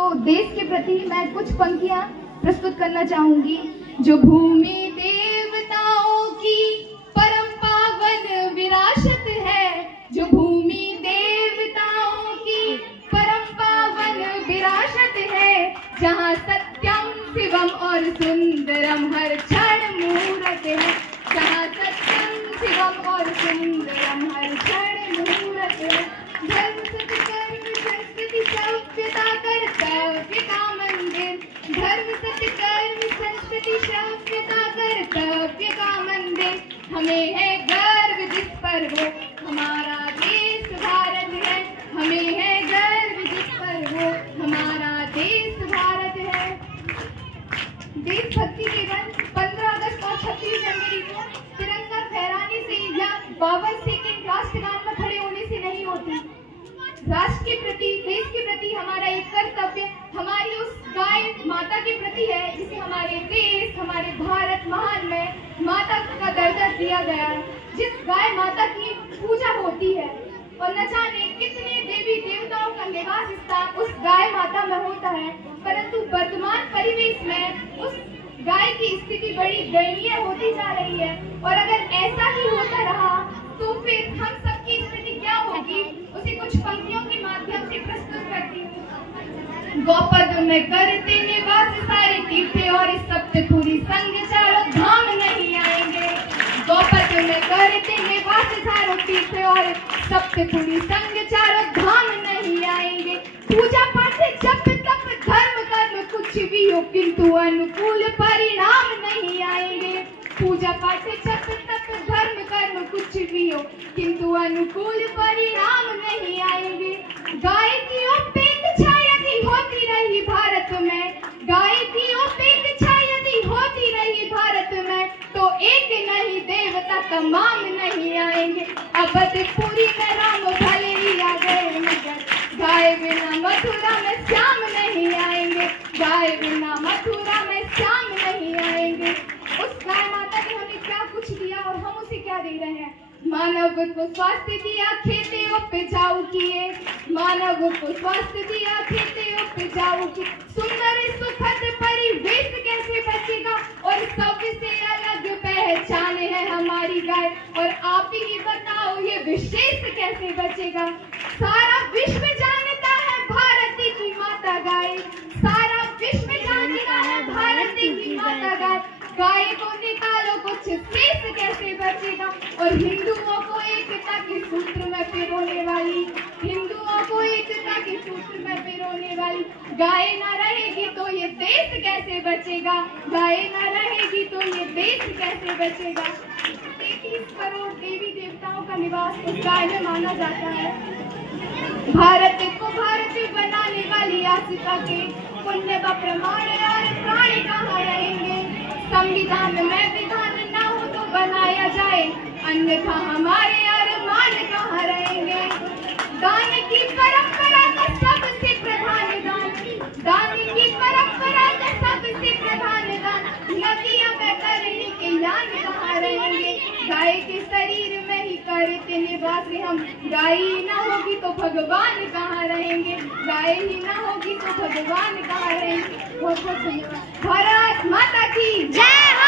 तो देश के प्रति मैं कुछ पंक्तियां प्रस्तुत करना चाहूंगी। जो भूमि देवताओं की परम पावन विरासत है, जो भूमि देवताओं की परम पावन विरासत है, जहाँ सत्यम शिवम और सुंदरम हर क्षण मुहूर्त है, जहाँ सत्यम शिवम और सुंदरम हर क्षण मुहूर्त है। धर्म सत्कर्म संस्कृति सभ्यता कर्तव्य का मंदिर, धर्म सत्कर्म संस्कृति सभ्यता कर्तव्य का मंदिर। हमें है गर्व जिस पर वो हमारा देश भारत है, हमें है गर्व जिस पर वो हमारा देश भारत है। देशभक्ति के रंग 15 अगस्त और 26 जनवरी को तिरंगा फहराने से या 52 सेकंड राष्ट्रगान में खड़े होने से नहीं होती। राष्ट्र के प्रति, देश के प्रति हमारा एक कर्तव्य हमारी उस गाय माता के प्रति है जिसे हमारे देश, हमारे भारत महान में माता का दर्जा दिया गया है, जिस गाय माता की पूजा होती है। और न जाने कितने देवी देवताओं का निवास स्थान उस गाय माता में होता है, परंतु वर्तमान परिवेश में उस गाय की स्थिति बड़ी दयनीय होती जा रही है। और अगर ऐसा ही होता रहा तो फिर हम सबकी स्थिति क्या होगी, उसे कुछ पंक्तियों के माध्यम से प्रस्तुत करती हूँ। गौपद में करते निवास सारे तीर्थे और सप्तपुरी संग चारों धाम नहीं आएंगे। गौपद में करते निवास सारों तीर्थे और सप्तपुरी संग चारों धाम नहीं आएंगे। पूजा पाठ जप तप धर्म कर्म कुछ भी हो किंतु अनुकूल परिणाम नहीं आएंगे। पूजा पाठ जप तप धर्म कर्म कुछ भी हो किंतु अनुकूल परिणाम नहीं आएंगे। गाय की उपेक्षा यदि होती रही भारत में, गाय की उपेक्षा यदि होती रही भारत में, तो एक नहीं देवता तमाम नहीं आएंगे। अवधपुरी में राम भले ही आ गए मगर गाय बिना मथुरा में श्याम नहीं आएंगे, गाय बिना मथुरा में श्याम नहीं आएंगे। उस गाय माता ने हमें क्या कुछ दिया और हम उसे क्या दे रहे हैं। मानव को स्वास्थ्य दिया, खेते उपजाऊ किए, मानव को स्वास्थ्य दिया, खेते उपजाऊ किए। सुंदर सुखद परिवेश कैसे बचेगा और सबसे अलग पहचान है हमारी गाय। और आप ही बताओ ये विशेष कैसे बचेगा। सारा विश्व जानता है भारत की माता गाय, सारा विश्व जानता है भारत की माता गाय। गाय को निकालो कुछ शेष कैसे बचेगा। और हिंदुओं को एकता के सूत्र में पिरोने वाली, हिंदुओं को एकता के सूत्र में पिरोने वाली गाय न रहेगी तो ये देश कैसे बचेगा, गाय न रहेगी तो ये देश कैसे बचेगा। 33 करोड़ देवी देवताओं का निवास उस गाय में माना जाता है। भारत को भारत बनाने वाली आसिका के पुण्य व प्रमाण और प्राणी कहाँ रहेंगे। संविधान में विधान न हो तो बनाया जाए, अन्यथा हमारे अरमान कहाँ रहेंगे। दान की परंपरा का सबसे प्रधान दान, दान की परंपरा का सबसे प्रधान दान, नदियां में करने के यान कहाँ रहेंगे। गाय के शरीर में ही करते निवास हम, गाय ही ना होगी तो भगवान कहाँ रहेंगे, गाय ही ना होगी तो भगवान कहाँ रहेंगे। बहुत बहुत धन्यवाद। भारत माता की जय।